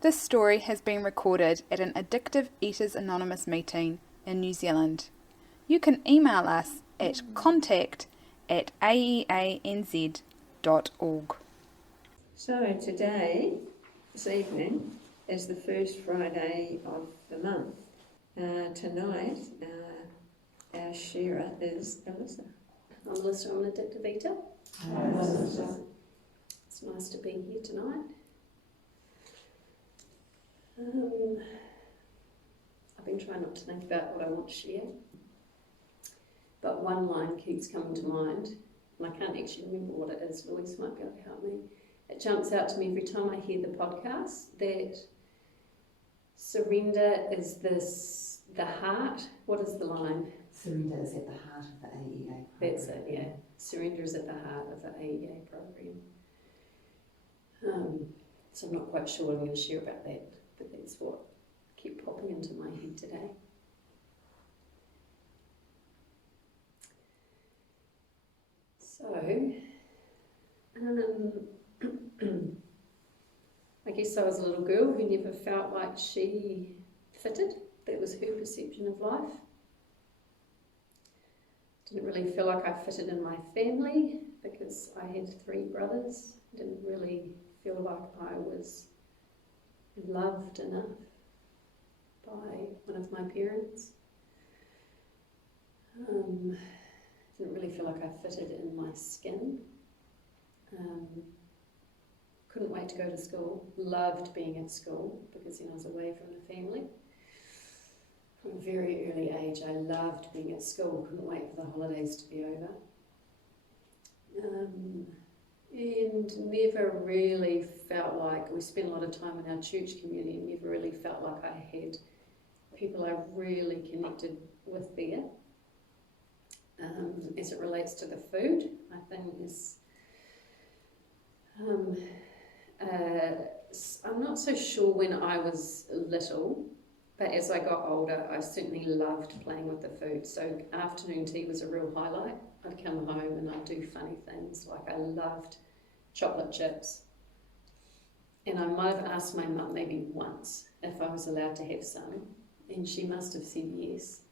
This story has been recorded at an Addictive Eaters Anonymous meeting in New Zealand. You can email us at contact@aeanz.org. So today, this evening, is the first Friday of the month. Tonight, our sharer is Elissa. I'm Elissa, I'm an addictive eater. Hi, Elissa. It's nice to be here tonight. I've been trying not to think about what I want to share, but one line keeps coming to mind, and I can't actually remember what it is. Elissa might be able to help me. It jumps out to me every time I hear the podcast that surrender is the heart. What is the line? Surrender is at the heart of the AEA program. That's it, yeah. Surrender is at the heart of the AEA program. So I'm not quite sure what I'm going to share about that, but that's what kept popping into my head today. So, I guess I was a little girl who never felt like she fitted. That was her perception of life. Didn't really feel like I fitted in my family because I had 3 brothers. Didn't really feel like I was loved enough by one of my parents. Didn't really feel like I fitted in my skin. Couldn't wait to go to school. Loved being at school because I was away from the family. From a very early age, I loved being at school. Couldn't wait for the holidays to be over. And never really felt like, we spent a lot of time in our church community, never really felt like I had people I really connected with there. As it relates to the food, I think is, I'm not so sure when I was little, but as I got older, I certainly loved playing with the food. So afternoon tea was a real highlight. I'd come home and I'd do funny things, like I loved chocolate chips. And I might have asked my mum maybe once if I was allowed to have some, and she must have said yes,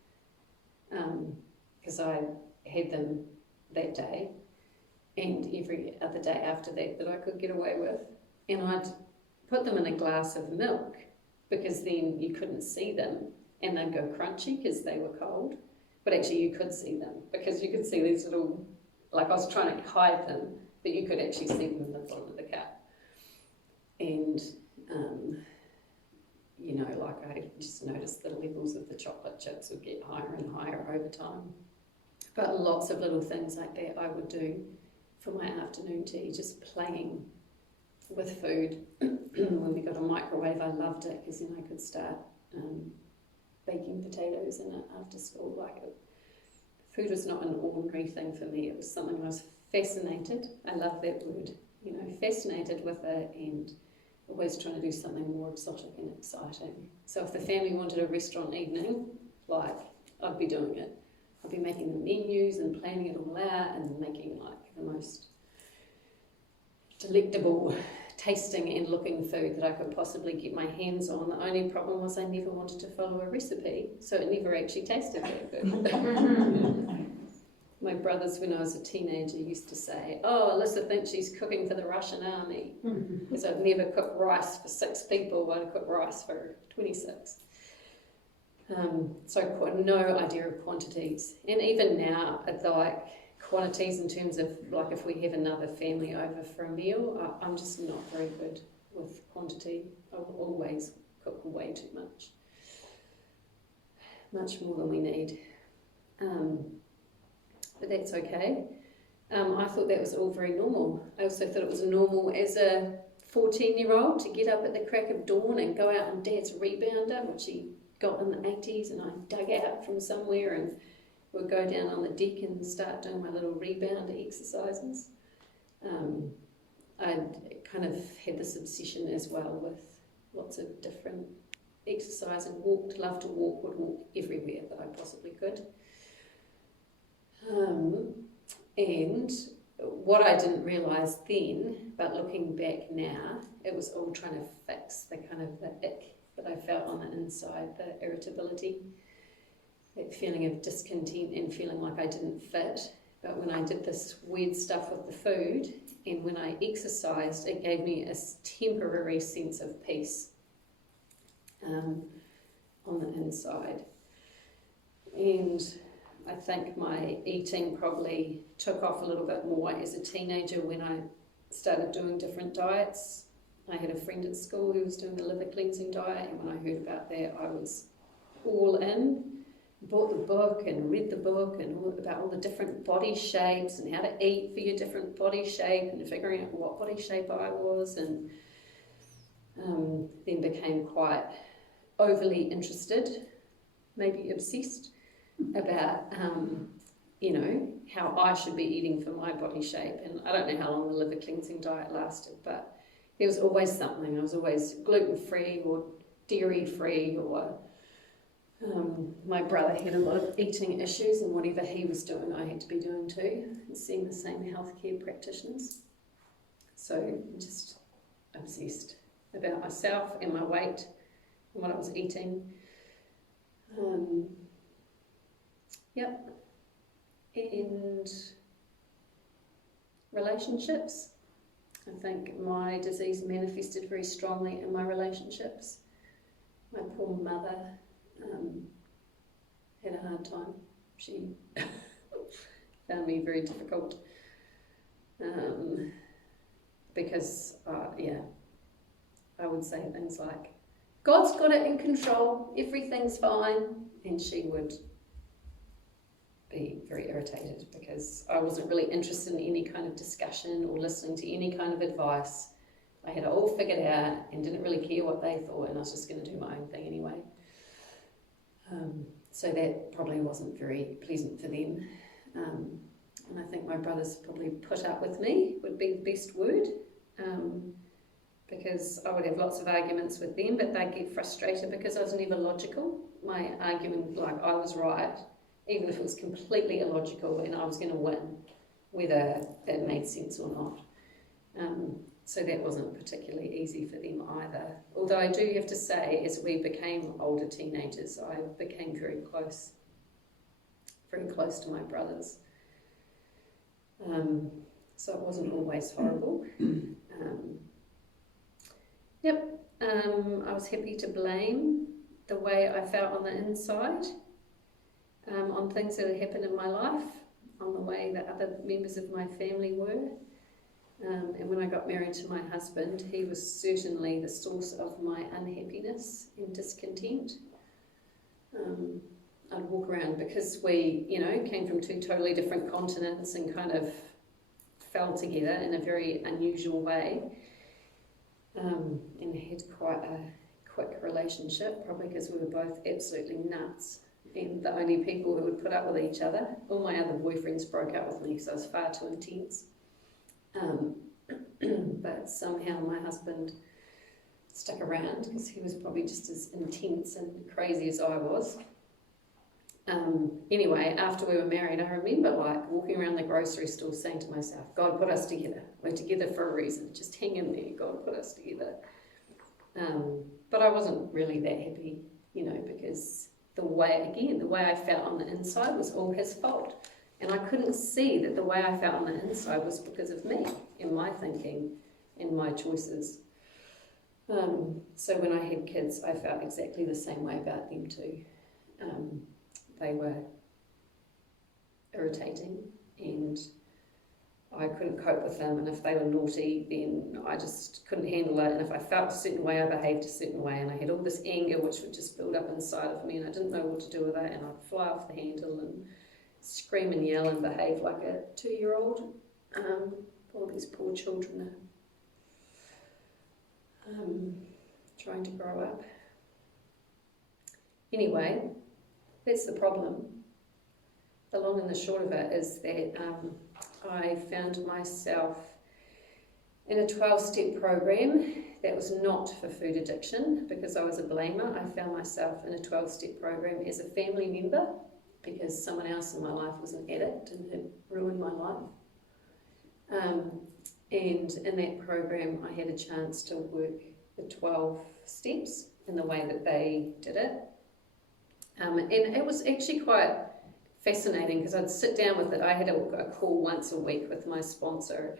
because I had them that day and every other day after that I could get away with. And I'd put them in a glass of milk because then you couldn't see them and they'd go crunchy because they were cold. But actually you could see them because you could see these little, like I was trying to hide them, but you could actually see them in the bottom of the cup. And, like I just noticed the levels of the chocolate chips would get higher and higher over time. But lots of little things like that I would do for my afternoon tea, just playing with food. When we got a microwave, I loved it because then I could start baking potatoes in it after school. Food was not an ordinary thing for me. It was something I was fascinated. I love that word. Fascinated with it and always trying to do something more exotic and exciting. So if the family wanted a restaurant evening, I'd be doing it. I'd be making the menus and planning it all out and making the most delectable tasting and looking food that I could possibly get my hands on. The only problem was I never wanted to follow a recipe, so it never actually tasted that good. My brothers, when I was a teenager, used to say, "Oh, Elissa thinks she's cooking for the Russian army," because I'd never cook rice for 6 people, I'd cook rice for 26. So I've got no idea of quantities. And even now, quantities in terms of if we have another family over for a meal, I'm just not very good with quantity. I will always cook way too much more than we need. But that's okay. I thought that was all very normal. I also thought it was normal as a 14-year-old to get up at the crack of dawn and go out on Dad's rebounder, which he got in the 80s, and I dug out from somewhere and would go down on the deck and start doing my little rebounder exercises. I kind of had this obsession as well with lots of different exercise and loved to walk, would walk everywhere that I possibly could. And what I didn't realise then, but looking back now, it was all trying to fix the kind of the ick that I felt on the inside, the irritability, that feeling of discontent and feeling like I didn't fit. But when I did this weird stuff with the food and when I exercised, it gave me a temporary sense of peace on the inside. And I think my eating probably took off a little bit more as a teenager when I started doing different diets. I had a friend at school who was doing the liver cleansing diet, and when I heard about that, I was all in. Bought the book and read the book and all about all the different body shapes and how to eat for your different body shape and figuring out what body shape I was, and then became quite overly interested, maybe obsessed about how I should be eating for my body shape. And I don't know how long the liver cleansing diet lasted, but there was always something. I was always gluten-free or dairy-free, or my brother had a lot of eating issues, and whatever he was doing I had to be doing too, and seeing the same healthcare practitioners. So I'm just obsessed about myself and my weight and what I was eating. And relationships. I think my disease manifested very strongly in my relationships. My poor mother had a hard time. She found me very difficult because, I would say things like, God's got it in control, everything's fine, and she would be very irritated because I wasn't really interested in any kind of discussion or listening to any kind of advice. I had it all figured out and didn't really care what they thought, and I was just going to do my own thing anyway. So that probably wasn't very pleasant for them. And I think my brothers probably put up with me, would be the best word, because I would have lots of arguments with them, but they'd get frustrated because I was never logical. My argument, like I was right, even if it was completely illogical, and I was going to win, whether that made sense or not. So that wasn't particularly easy for them either. Although I do have to say, as we became older teenagers, I became very close to my brothers. So it wasn't always horrible. I was happy to blame the way I felt on the inside on things that had happened in my life, on the way that other members of my family were. And when I got married to my husband, he was certainly the source of my unhappiness and discontent. I'd walk around, because we, came from two totally different continents and kind of fell together in a very unusual way, and had quite a quick relationship, probably because we were both absolutely nuts and the only people who would put up with each other. All my other boyfriends broke up with me because I was far too intense. But somehow my husband stuck around because he was probably just as intense and crazy as I was. Anyway, after we were married, I remember walking around the grocery store saying to myself, God put us together. We're together for a reason. Just hang in there. God put us together. But I wasn't really that happy, because the way I felt on the inside was all his fault. And I couldn't see that the way I felt on the inside was because of me and my thinking and my choices. So when I had kids, I felt exactly the same way about them too. They were irritating and I couldn't cope with them, and if they were naughty, then I just couldn't handle it, and if I felt a certain way, I behaved a certain way, and I had all this anger which would just build up inside of me, and I didn't know what to do with it, and I'd fly off the handle and scream and yell and behave like a 2-year-old. All these poor children are trying to grow up. Anyway, that's the problem. The long and the short of it is that I found myself in a 12-step program that was not for food addiction because I was a blamer. I found myself in a 12-step program as a family member because someone else in my life was an addict and had ruined my life. And in that program, I had a chance to work the 12 steps in the way that they did it. And it was actually quite fascinating because I'd sit down with it. I had a call once a week with my sponsor.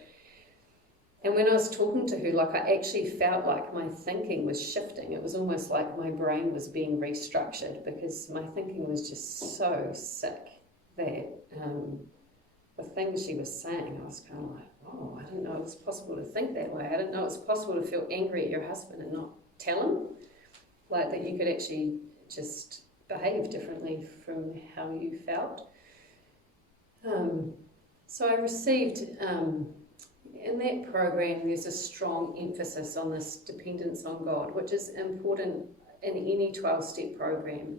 And when I was talking to her, like, I actually felt like my thinking was shifting. It was almost like my brain was being restructured because my thinking was just so sick that the things she was saying, I was kind of like, oh, I didn't know it was possible to think that way. I didn't know it was possible to feel angry at your husband and not tell him. Like, that you could actually just behave differently from how you felt. So I received, in that program, there's a strong emphasis on this dependence on God, which is important in any 12-step program.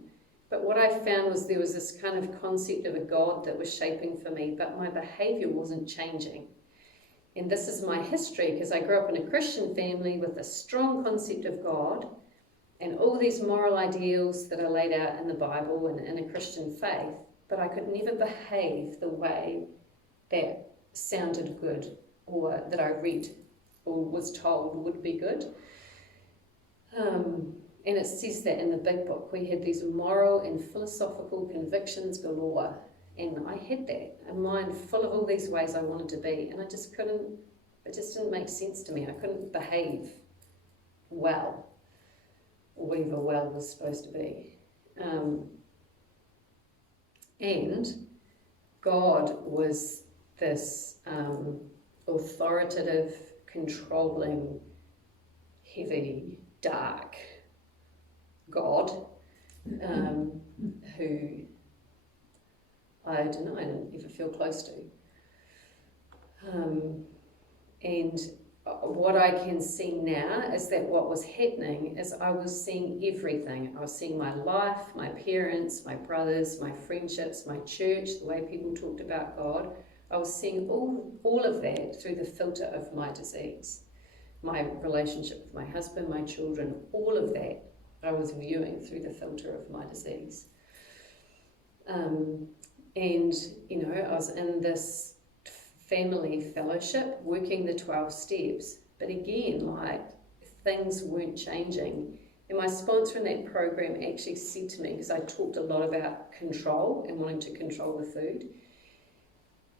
But what I found was there was this kind of concept of a God that was shaping for me, but my behaviour wasn't changing. And this is my history, because I grew up in a Christian family with a strong concept of God and all these moral ideals that are laid out in the Bible and in a Christian faith, but I could never behave the way that sounded good or that I read or was told would be good. And it says that in the big book, we had these moral and philosophical convictions galore. And I had that, a mind full of all these ways I wanted to be. And I just couldn't, it just didn't make sense to me. I couldn't behave well, or whatever well was supposed to be. And God was this authoritative, controlling, heavy, dark God who I didn't ever feel close to. And what I can see now is that what was happening is I was seeing everything. I was seeing my life, my parents, my brothers, my friendships, my church, the way people talked about God. I was seeing all of that through the filter of my disease. My relationship with my husband, my children, all of that I was viewing through the filter of my disease. And, you know, I was in this family fellowship working the 12 steps, but again, like, things weren't changing. And my sponsor in that program actually said to me, because I talked a lot about control and wanting to control the food,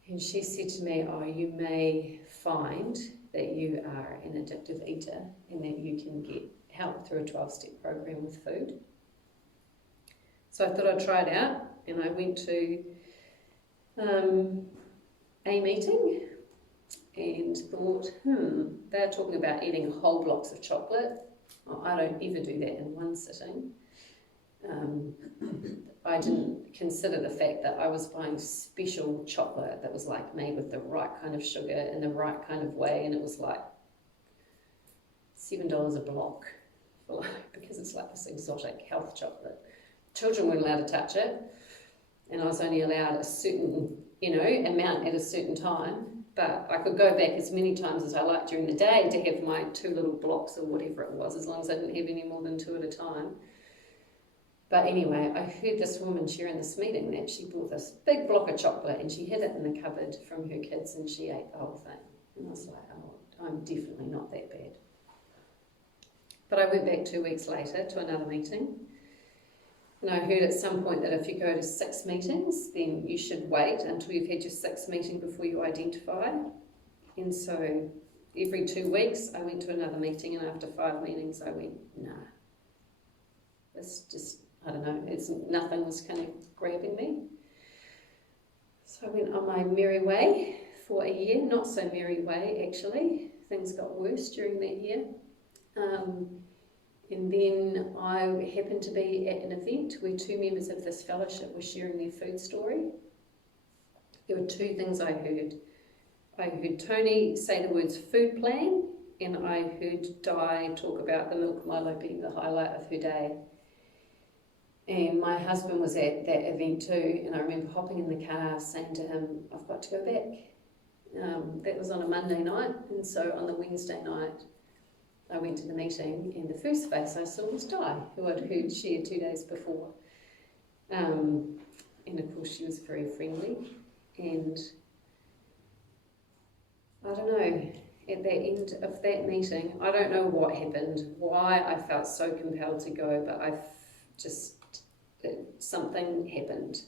and she said to me, oh, you may find that you are an addictive eater and that you can get help through a 12-step program with food. So I thought I'd try it out, and I went to a meeting and thought, they're talking about eating whole blocks of chocolate. Oh, I don't ever do that in one sitting. I didn't consider the fact that I was buying special chocolate that was like made with the right kind of sugar in the right kind of way, and it was like $7 a block for because it's like this exotic health chocolate. Children weren't allowed to touch it, and I was only allowed a certain, amount at a certain time. But I could go back as many times as I liked during the day to have my 2 little blocks or whatever it was, as long as I didn't have any more than 2 at a time. But anyway, I heard this woman share in this meeting that she bought this big block of chocolate and she hid it in the cupboard from her kids and she ate the whole thing. And I was like, oh, I'm definitely not that bad. But I went back 2 weeks later to another meeting. And I heard at some point that if you go to 6 meetings, then you should wait until you've had your 6th meeting before you identify. And so every 2 weeks, I went to another meeting, and after 5 meetings, I went, nah. It's just, I don't know, nothing was kind of grabbing me. So I went on my merry way for a year, not so merry way, actually. Things got worse during that year. And then I happened to be at an event where 2 members of this fellowship were sharing their food story. There were 2 things I heard. I heard Tony say the words food plan, and I heard Di talk about the milk Milo being the highlight of her day. And my husband was at that event too, and I remember hopping in the car saying to him, I've got to go back. That was on a Monday night, and so on the Wednesday night, I went to the meeting, and the first face I saw was Di, who I'd heard share 2 days before. And of course she was very friendly, and I don't know, at the end of that meeting, I don't know what happened, why I felt so compelled to go, but something happened.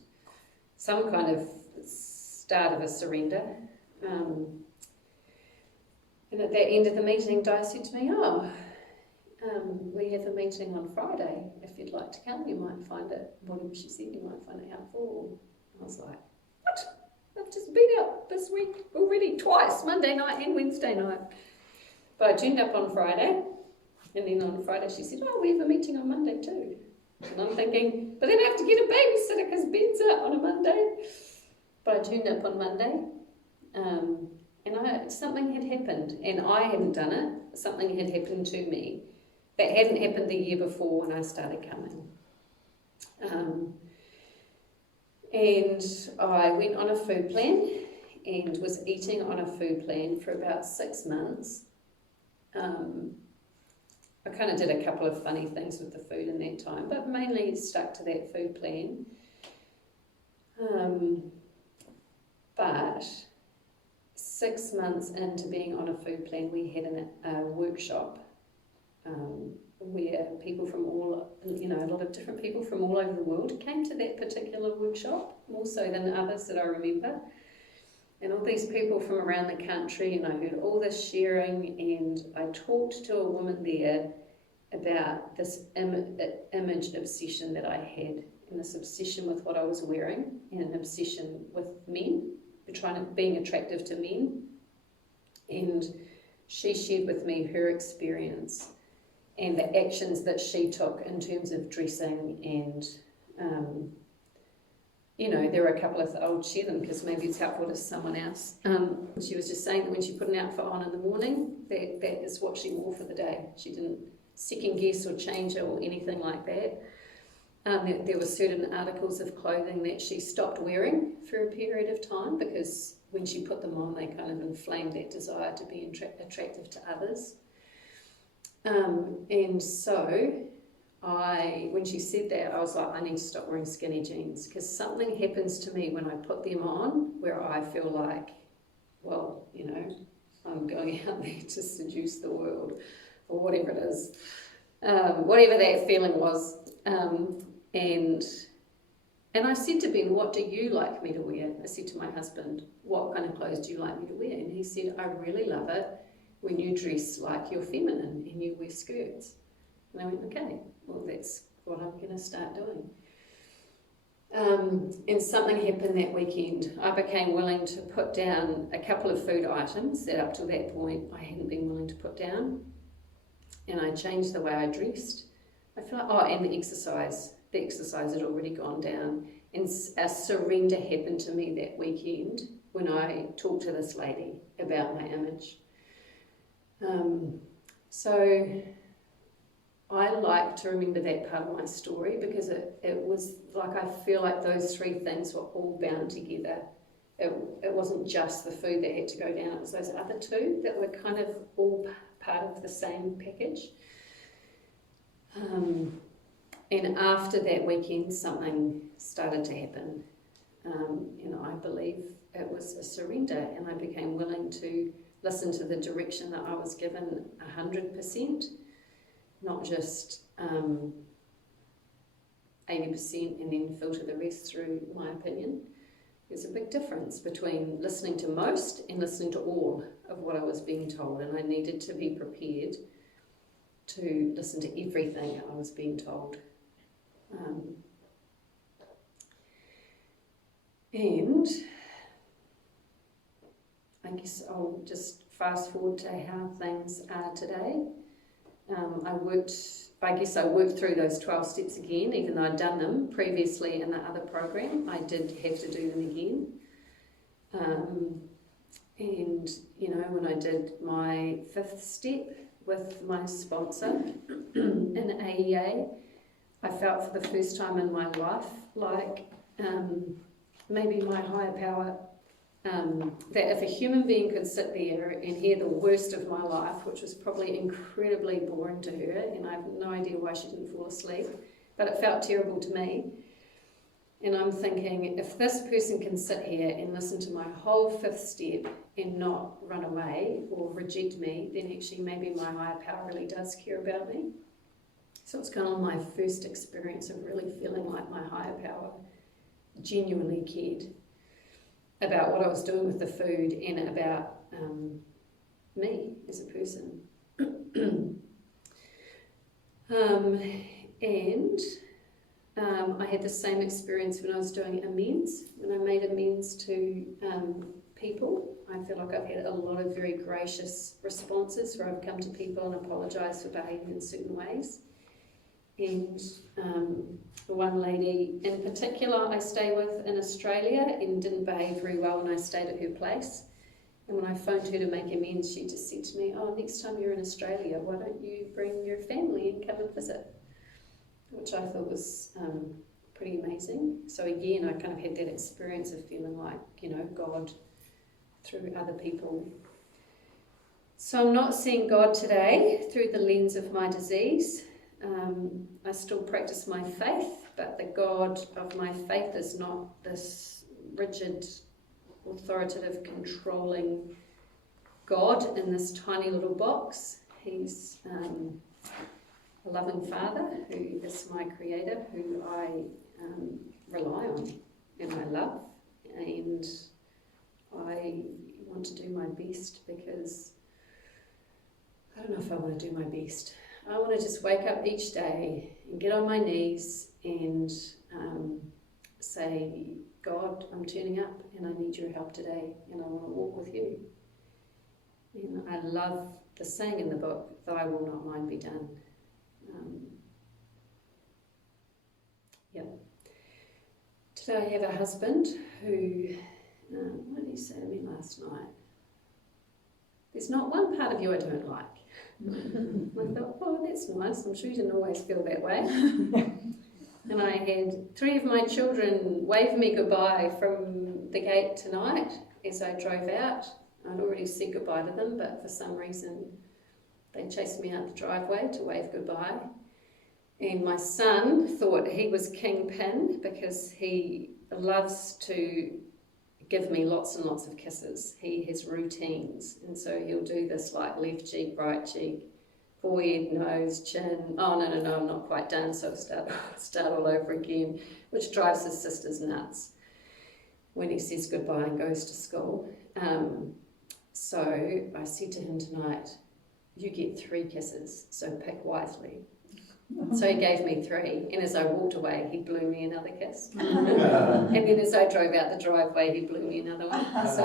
Some kind of start of a surrender. And at the end of the meeting, Di said to me, we have a meeting on Friday. If you'd like to come, you might find it, whatever she said, you might find it helpful. I was like, what? I've just been out this week already twice, Monday night and Wednesday night. But I turned up on Friday, and then on Friday she said, we have a meeting on Monday too. And I'm thinking, but then I have to get a babysitter because Ben's out on a Monday. But I turned up on Monday, and something had happened, and I hadn't done it. Something had happened to me that hadn't happened the year before when I started coming. And I went on a food plan and was eating on a food plan for about 6 months. I kind of did a couple of funny things with the food in that time, but mainly stuck to that food plan. But 6 months into being on a food plan, we had a workshop where people from a lot of different people from all over the world came to that particular workshop, more so than others that I remember. And all these people from around the country, and I heard all this sharing, and I talked to a woman there about this image obsession that I had, and this obsession with what I was wearing, and an obsession with men, being attractive to men. And she shared with me her experience and the actions that she took in terms of dressing, and there were a couple of, I'll share them because maybe it's helpful to someone else. She was just saying that when she put an outfit on in the morning, that is what she wore for the day. She didn't second guess or change it or anything like that. There were certain articles of clothing that she stopped wearing for a period of time because when she put them on, they kind of inflamed that desire to be attractive to others. And so when she said that, I was like, I need to stop wearing skinny jeans, because something happens to me when I put them on where I feel like, well, I'm going out there to seduce the world, or whatever it is, whatever that feeling was. And I said to Ben, what do you like me to wear? I said to my husband, what kind of clothes do you like me to wear? And he said, I really love it when you dress like you're feminine and you wear skirts. And I went, okay, well, that's what I'm going to start doing. And something happened that weekend. I became willing to put down a couple of food items that up to that point I hadn't been willing to put down. And I changed the way I dressed. I feel like, and the exercise. The exercise had already gone down. And a surrender happened to me that weekend when I talked to this lady about my image. So I like to remember that part of my story because it was like, I feel like those three things were all bound together. It wasn't just the food that had to go down, it was those other two that were kind of all part of the same package. And after that weekend, something started to happen. And I believe it was a surrender, and I became willing to listen to the direction that I was given 100%, not just 80% and then filter the rest through my opinion. There's a big difference between listening to most and listening to all of what I was being told, and I needed to be prepared to listen to everything I was being told. And I guess I'll just fast forward to how things are today. I worked through those 12 steps again, even though I'd done them previously in the other program. I did have to do them again. And, when I did my 5th step with my sponsor in AEA, I felt for the first time in my life like maybe my higher power, that if a human being could sit there and hear the worst of my life, which was probably incredibly boring to her, and I have no idea why she didn't fall asleep, but it felt terrible to me, And I'm thinking, if this person can sit here and listen to my whole 5th step and not run away or reject me, then actually maybe my higher power really does care about me. So it's kind of my first experience of really feeling like my higher power genuinely cared about what I was doing with the food and about me as a person. I had the same experience when I was doing amends. When I made amends to people, I feel like I've had a lot of very gracious responses where I've come to people and apologised for behaving in certain ways. And one lady in particular I stay with in Australia and didn't behave very well when I stayed at her place. And when I phoned her to make amends, she just said to me, "Oh, next time you're in Australia, why don't you bring your family and come and visit?" Which I thought was pretty amazing. So again, I kind of had that experience of feeling like, God through other people. So I'm not seeing God today through the lens of my disease. I still practice my faith, but the God of my faith is not this rigid, authoritative, controlling God in this tiny little box. He's a loving Father who is my creator, who I rely on and I love, and I want to do my best because I don't know if I want to do my best. I want to just wake up each day and get on my knees and say, "God, I'm turning up and I need your help today and I want to walk with you." And I love the saying in the book, "Thy will not mine be done." Today I have a husband who, what did he say to me last night? "There's not one part of you I don't like." I thought, oh, that's nice. I'm sure you didn't always feel that way. And I had 3 of my children wave me goodbye from the gate tonight as I drove out. I'd already said goodbye to them, but for some reason they chased me out the driveway to wave goodbye. And my son thought he was kingpin because he loves to give me lots and lots of kisses. He has routines, and so he'll do this like left cheek, right cheek, forehead, nose, chin. Oh, no, I'm not quite done, so I'll start all over again, which drives his sisters nuts when he says goodbye and goes to school. So I said to him tonight, "You get 3 kisses, so pick wisely." So he gave me 3, and as I walked away, he blew me another kiss. And then as I drove out the driveway, he blew me another one. So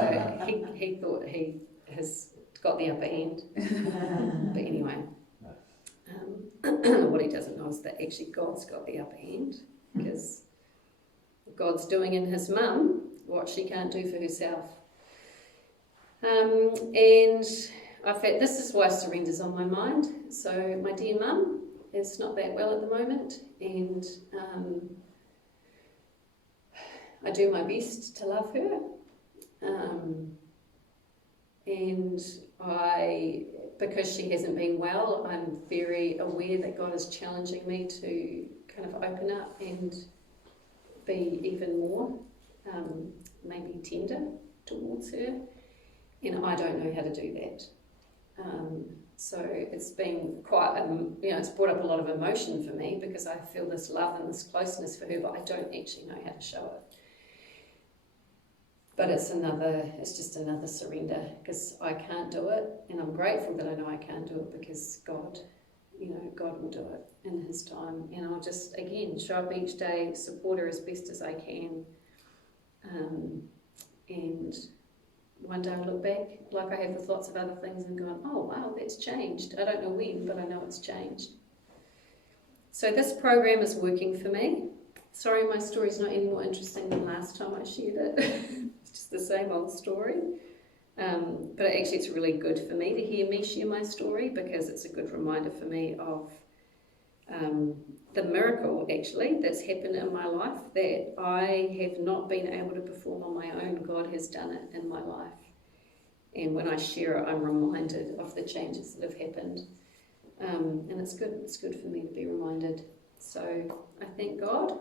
he thought he has got the upper hand. But anyway, what he doesn't know is that actually God's got the upper hand, because God's doing in his mum what she can't do for herself. And in fact, this is why surrender's on my mind. So my dear mum is not that well at the moment, and I do my best to love her, and because she hasn't been well, I'm very aware that God is challenging me to kind of open up and be even more maybe tender towards her, and I don't know how to do that. So it's been quite, it's brought up a lot of emotion for me because I feel this love and this closeness for her, but I don't actually know how to show it. But it's just another surrender because I can't do it, and I'm grateful that I know I can't do it because God will do it in his time, and I'll just, again, show up each day, support her as best as I can, and one day I'll look back like I have with lots of other things and gone, oh wow, that's changed. I don't know when, but I know it's changed. So this program is working for me. Sorry, my story's not any more interesting than last time I shared it. It's just the same old story. But actually it's really good for me to hear me share my story because it's a good reminder for me of the miracle actually that's happened in my life, that I have not been able to perform on my own. God has done it in my life, and when I share it I'm reminded of the changes that have happened, and it's good for me to be reminded. So I thank God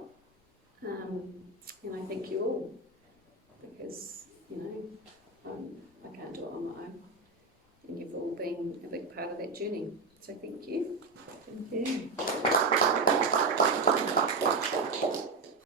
And I thank you all, because, you know, I can't do it on my own. And you've all been a big part of that journey. So thank you. Thank you.